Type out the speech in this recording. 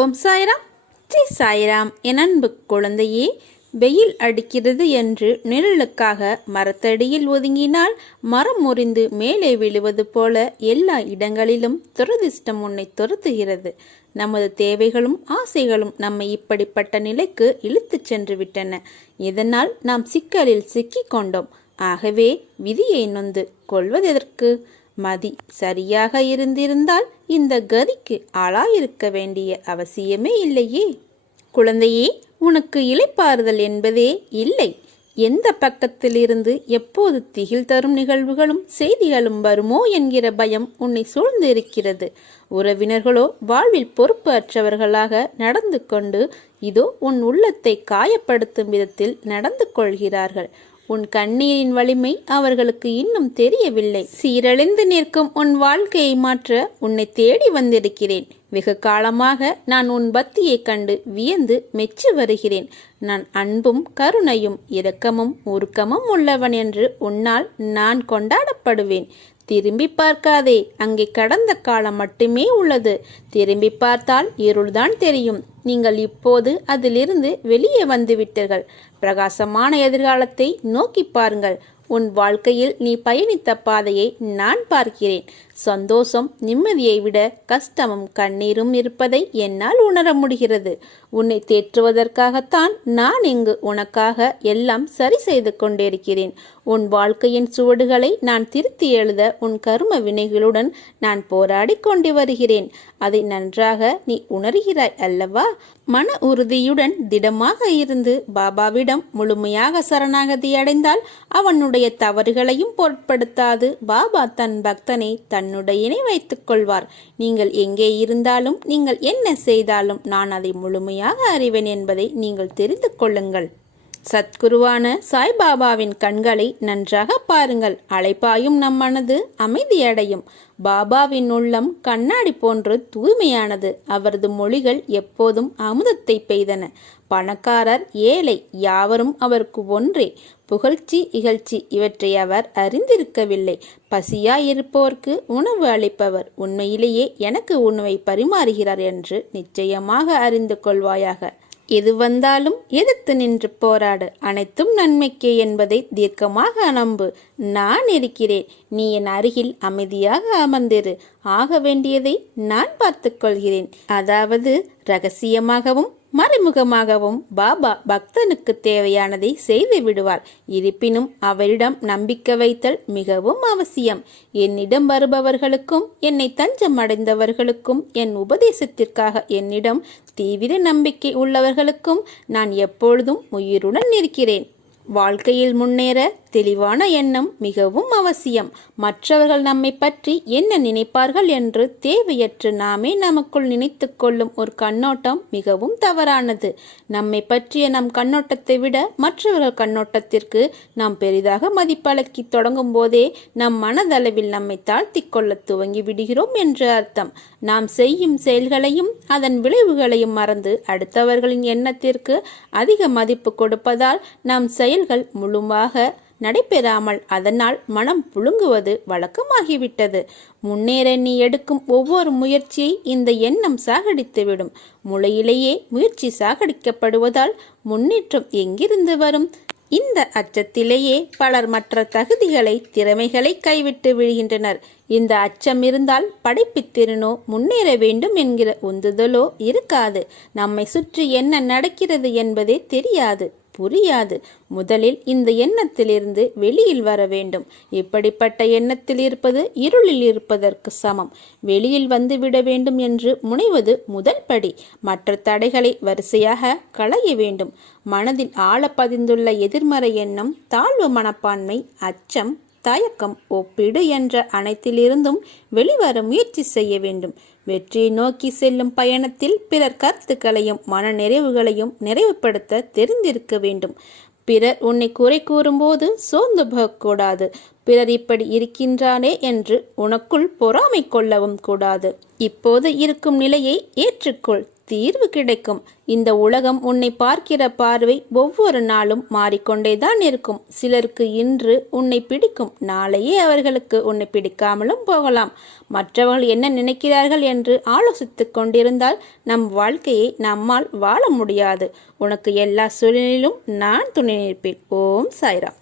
ஓம் சாய்ராம், ஜெய் சாய்ராம். என் அன்பு குழந்தையே, வெயில் அடிக்கிறது என்று நிழலுக்காக மரத்தடியில் ஒதுங்கினால் மரம் முறிந்து மேலே விழுவது போல எல்லா இடங்களிலும் துரதிர்ஷ்டம் உன்னை துரத்துகிறது. நமது தேவைகளும் ஆசைகளும் நம்மை இப்படிப்பட்ட நிலைக்கு இழுத்துச் சென்று விட்டன. இதனால் நாம் சிக்கலில் சிக்கிக் கொண்டோம். ஆகவே விதியை நொந்து கொள்வதெதற்கு? மதி சரியாக இருந்திருந்தால் இந்த கதிக்கு ஆளாயிருக்க வேண்டிய அவசியமே இல்லையே. குழந்தையே, உனக்கு இளைப்பாறுதல் என்பதே இல்லை. எந்த பக்கத்திலிருந்து எப்போது திகில் தரும் நிகழ்வுகளும் செய்திகளும் வருமோ என்கிற பயம் உன்னை சூழ்ந்து இருக்கிறது. உறவினர்களோ வாழ்வில் பொறுப்பு அற்றவர்களாக நடந்து கொண்டு இதோ உன் உள்ளத்தை காயப்படுத்தும் விதத்தில் நடந்து கொள்கிறார்கள். உன் கண்ணீரின் வலிமை அவர்களுக்கு இன்னும் தெரியவில்லை. சீரழிந்து நிற்கும் உன் வாழ்க்கையை மாற்ற உன்னை தேடி வந்திருக்கிறேன். வெகு காலமாக நான் உன் பக்தியை கண்டு வியந்து மெச்சு வருகிறேன். நான் அன்பும் கருணையும் இரக்கமும் உருக்கமும் உள்ளவன் என்று உன்னால் நான் கொண்டாடப்படுவேன். திரும்பி பார்க்காதே, அங்கே கடந்த காலம் மட்டுமே உள்ளது. திரும்பி பார்த்தால் இருள்தான் தெரியும். நீங்கள் இப்போது அதிலிருந்து வெளியே வந்துவிட்டீர்கள். பிரகாசமான எதிர்காலத்தை நோக்கி பாருங்கள். உன் வாழ்க்கையில் நீ பயணித்த பாதையை நான் பார்க்கிறேன். சந்தோஷம் நிம்மதியை விட கஷ்டமும் கண்ணீரும் இருப்பதை என்னால் உணர முடிகிறது. உன்னை தேற்றுவதற்காகத்தான் நான் இங்கு உனக்காக எல்லாம் சரி செய்து கொண்டிருக்கிறேன். உன் வாழ்க்கையின் சுவடுகளை நான் திருத்தி எழுத உன் கரும வினைகளுடன் நான் போராடி கொண்டு வருகிறேன். அதை நன்றாக நீ உணர்கிறாய் அல்லவா? மன உறுதியுடன் திடமாக இருந்து பாபாவிடம் முழுமையாக சரணாகதி அடைந்தால் அவனுடைய தவறுகளையும் பொருட்படுத்தாது பாபா தன் பக்தனை தன்னுடையனை வைத்துக் கொள்வார். நீங்கள் எங்கே இருந்தாலும், நீங்கள் என்ன செய்தாலும் நான் அதை முழுமையாக அறிவேன் என்பதை நீங்கள் தெரிந்து கொள்ளுங்கள். சத்குருவான சாய்பாபாவின் கண்களை நன்றாக பாருங்கள். அலைப்பாயும் நம் மனது அமைதியடையும். பாபாவின் உள்ளம் கண்ணாடி போன்று தூய்மையானது. அவரது மொழிகள் எப்போதும் அமுதத்தை பெய்தன. பணக்காரர் ஏழை யாவரும் அவருக்கு ஒன்றே. புகழ்ச்சி இகழ்ச்சி இவற்றை அவர் அறிந்திருக்கவில்லை. பசியாயிருப்போருக்கு உணவு அளிப்பவர் உண்மையிலேயே எனக்கு உணவை பரிமாறுகிறார் என்று நிச்சயமாக அறிந்து கொள்வாயாக. எது வந்தாலும் எதிர்த்து நின்று போராடு. அனைத்தும் நன்மைக்கே என்பதை தீர்க்கமாக நம்பு. நான் இருக்கிறேன். நீ என் அருகில் அமைதியாக அமர்ந்திரு. ஆக வேண்டியதை நான் பார்த்துக் கொள்கிறேன். அதாவது ரகசியமாகவும் மறைமுகமாகவும் பாபா பக்தனுக்கு தேவையானதை செய்து விடுவார். இருப்பினும் அவரிடம் நம்பிக்கை வைத்தல் மிகவும் அவசியம். என்னிடம் வருபவர்களுக்கும் என்னை தஞ்சம் அடைந்தவர்களுக்கும் என் உபதேசத்திற்காக என்னிடம் தீவிர நம்பிக்கை உள்ளவர்களுக்கும் நான் எப்பொழுதும் உயிருடன் இருக்கிறேன். வாழ்க்கையில் முன்னேற தெளிவான எண்ணம் மிகவும் அவசியம். மற்றவர்கள் நம்மை பற்றி என்ன நினைப்பார்கள் என்று தேவையற்று நாமே நமக்குள் நினைத்து கொள்ளும் ஒரு கண்ணோட்டம் மிகவும் தவறானது. நம்மை பற்றிய நம் கண்ணோட்டத்தை விட மற்றவர்கள் கண்ணோட்டத்திற்கு நாம் பெரிதாக மதிப்பளிக்க தொடங்கும் போதே நம் மனதளவில் நம்மை தாழ்த்தி கொள்ள துவங்கி விடுகிறோம் என்று அர்த்தம். நாம் செய்யும் செயல்களையும் அதன் விளைவுகளையும் மறந்து அடுத்தவர்களின் எண்ணத்திற்கு அதிக மதிப்பு கொடுப்பதால் நம் செயல்கள் முழுமையாக நடைபெறாமல் அதனால் மனம் புழுங்குவது வழக்கமாகிவிட்டது. முன்னேற நீ எடுக்கும் ஒவ்வொரு முயற்சியை இந்த எண்ணம் சாகடித்துவிடும். முளையிலேயே முயற்சி சாகடிக்கப்படுவதால் முன்னேற்றம் எங்கிருந்து வரும்? இந்த அச்சத்திலேயே பலர் மற்ற தகுதிகளை திறமைகளை கைவிட்டு விடுகின்றனர். இந்த அச்சம் இருந்தால் படைப்புத்திறனோ முன்னேற வேண்டும் என்கிற உந்துதலோ இருக்காது. நம்மை சுற்றி என்ன நடக்கிறது என்பதே தெரியாது, புரியாது. முதலில் இந்த எண்ணத்திலிருந்து வெளியில் வர வேண்டும். இப்படிப்பட்ட எண்ணத்தில் இருப்பது இருளில் இருப்பதற்கு சமம். வெளியில் வந்துவிட வேண்டும் என்று முனைவது முதல் படி. மற்ற தடைகளை வரிசையாக களைய வேண்டும். மனதில் ஆழ பதிந்துள்ள எதிர்மறை எண்ணம், தாழ்வு மனப்பான்மை, அச்சம், தயக்கம், ஒப்பீடு என்ற அனைத்திலிருந்தும் வெளிவர முயற்சி செய்ய வேண்டும். வெற்றியை நோக்கி செல்லும் பயணத்தில் பிறர் கருத்துக்களையும் மன நிறைவுகளையும் நிறைவுபடுத்த தெரிந்திருக்க வேண்டும். பிறர் உன்னை குறை கூறும்போது சோர்ந்து போகக்கூடாது. பிறர் இப்படி இருக்கின்றானே என்று உனக்குள் பொறாமை கொள்ளவும் கூடாது. இப்போது இருக்கும் நிலையை ஏற்றுக்கொள். தீர்வு கிடைக்கும். இந்த உலகம் உன்னை பார்க்கிற பார்வை ஒவ்வொரு நாளும் மாறிக்கொண்டேதான் இருக்கும். சிலருக்கு இன்று உன்னை பிடிக்கும், நாளையே அவர்களுக்கு உன்னை பிடிக்காமலும் போகலாம். மற்றவர்கள் என்ன நினைக்கிறார்கள் என்று ஆலோசித்துக் கொண்டிருந்தால் நம் வாழ்க்கையை நம்மால் வாழ முடியாது. உனக்கு எல்லா சூழ்நிலையிலும் நான் துணை நிற்பேன். ஓம் சாய்ராம்.